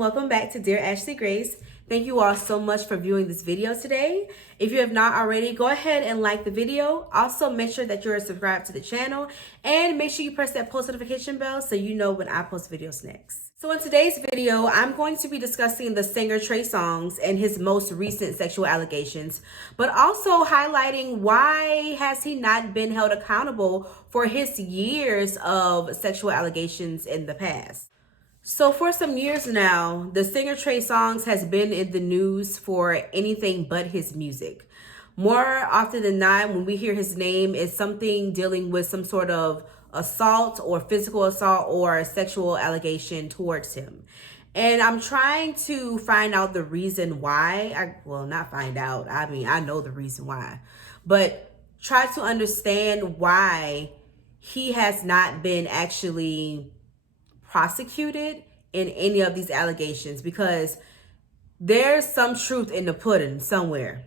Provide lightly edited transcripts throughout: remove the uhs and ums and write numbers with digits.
welcome back to Dear Ashley Grace. Thank you all so much for viewing this video today. If you have not already, go ahead and like the video. Also, make sure that you're subscribed to the channel and make sure you press that post notification bell so you know when I post videos next. So in today's video, I'm going to be discussing the singer Trey Songz and his most recent sexual allegations, but also highlighting why has he not been held accountable for his years of sexual allegations in the past. So for some years now, the singer Trey Songz has been in the news for anything but his music. More often than not, when we hear his name, it's something dealing with some sort of assault or physical assault or sexual allegation towards him. And I'm trying to find out the reason why. Not find out. I know the reason why. But try to understand why he has not been actually prosecuted in any of these allegations, because there's some truth in the pudding somewhere.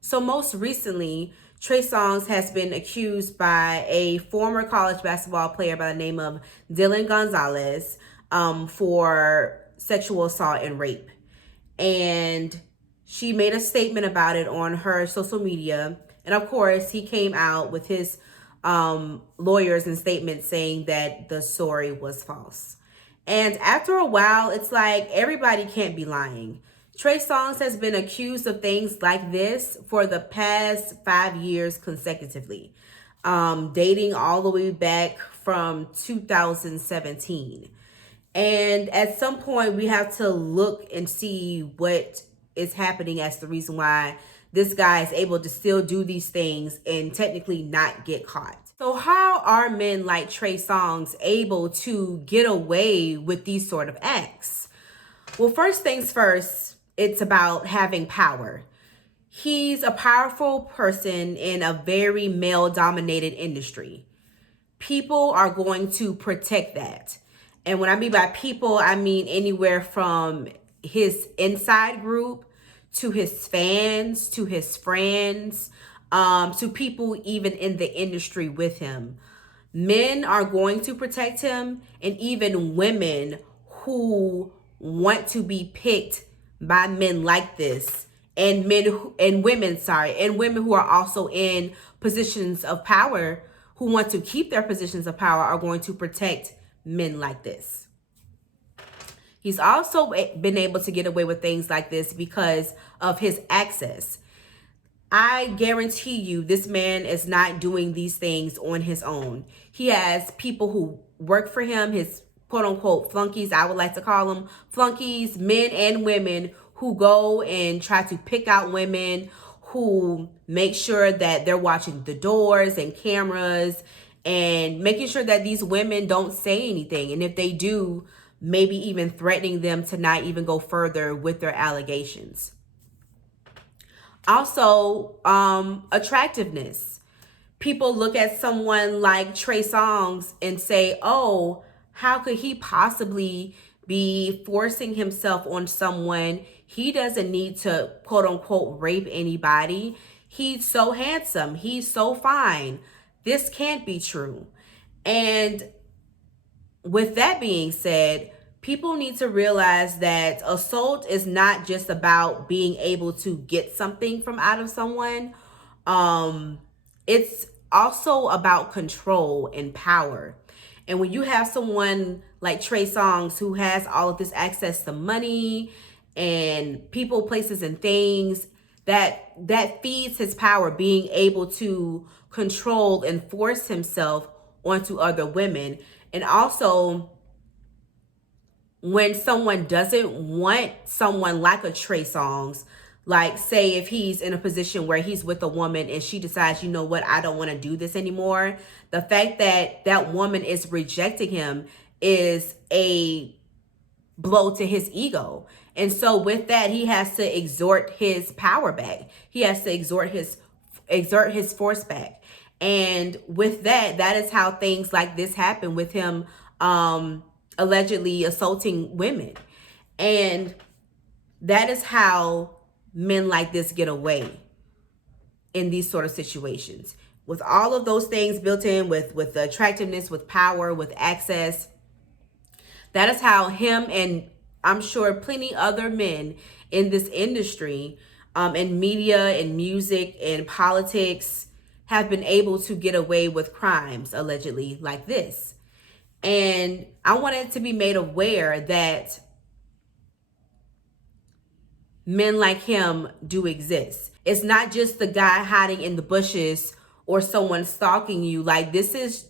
So most recently, Trey Songz has been accused by a former college basketball player by the name of Dylan Gonzalez for sexual assault and rape. And she made a statement about it on her social media. And of course, he came out with his lawyers and statements saying that the story was false. And after a while, it's like everybody can't be lying. Trey Songz has been accused of things like this for the past 5 years consecutively, dating all the way back from 2017. And at some point, we have to look and see what is happening as the reason why this guy is able to still do these things and technically not get caught. So how are men like Trey Songz able to get away with these sort of acts? Well, first things first, it's about having power. He's a powerful person in a very male-dominated industry. People are going to protect that. And when I mean by people, I mean anywhere from his inside group to his fans, to his friends, to people even in the industry with him. Men are going to protect him, and even women who want to be picked by men like this, and women who are also in positions of power who want to keep their positions of power are going to protect men like this. He's also been able to get away with things like this because of his access. I guarantee you this man is not doing these things on his own. He has people who work for him, his quote unquote flunkies, I would like to call them flunkies, men and women who go and try to pick out women, who make sure that they're watching the doors and cameras and making sure that these women don't say anything. And if they do, maybe even threatening them to not even go further with their allegations. Also, attractiveness. People look at someone like Trey Songz and say, oh, how could he possibly be forcing himself on someone? He doesn't need to, quote unquote, rape anybody. He's so handsome. He's so fine. This can't be true. And with that being said, people need to realize that assault is not just about being able to get something from out of someone. It's also about control and power. And when you have someone like Trey Songz who has all of this access to money and people, places, and things, that feeds his power, being able to control and force himself onto other women. And also, when someone doesn't want someone like a Trey Songz, like say if he's in a position where he's with a woman and she decides, you know what, I don't want to do this anymore. The fact that that woman is rejecting him is a blow to his ego. And so with that, he has to exert his power back. He has to exert his force back. And with that, that is how things like this happen with him allegedly assaulting women. And that is how men like this get away in these sort of situations. With all of those things built in, with the attractiveness, with power, with access, that is how him and I'm sure plenty other men in this industry, in media, in music, in politics, have been able to get away with crimes, allegedly, like this. And I wanted to be made aware that men like him do exist. It's not just the guy hiding in the bushes or someone stalking you. Like, this is,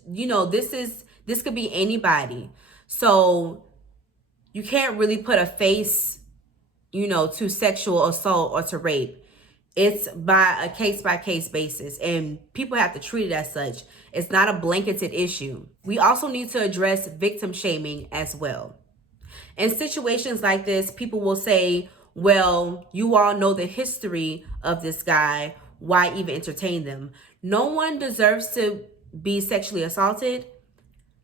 this could be anybody. So you can't really put a face, to sexual assault or to rape. It's by a case-by-case basis, and people have to treat it as such. It's not a blanketed issue. We also need to address victim shaming as well. In situations like this, people will say, well, you all know the history of this guy. Why even entertain them? No one deserves to be sexually assaulted,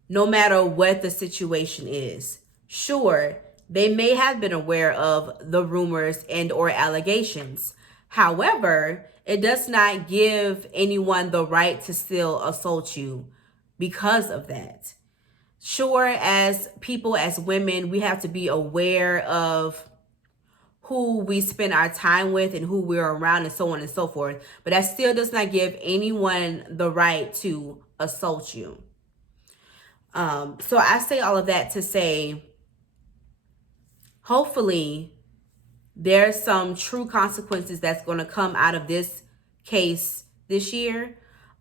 no matter what the situation is. Sure, they may have been aware of the rumors and or allegations. However, it does not give anyone the right to still assault you because of that. Sure, as people, as women, we have to be aware of who we spend our time with and who we're around and so on and so forth. But that still does not give anyone the right to assault you. So I say all of that to say, hopefully there's some true consequences that's going to come out of this case this year.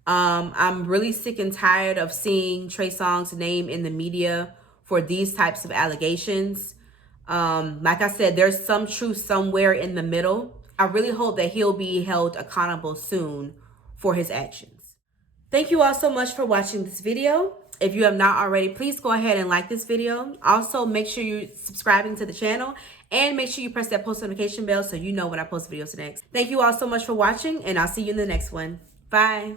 I'm really sick and tired of seeing Trey Songz' name in the media for these types of allegations. Like I said, there's some truth somewhere in the middle. I really hope that he'll be held accountable soon for his actions. Thank you all so much for watching this video. If you have not already, please go ahead and like this video. Also, make sure you're subscribing to the channel and make sure you press that post notification bell so you know when I post videos next. Thank you all so much for watching, and I'll see you in the next one. Bye.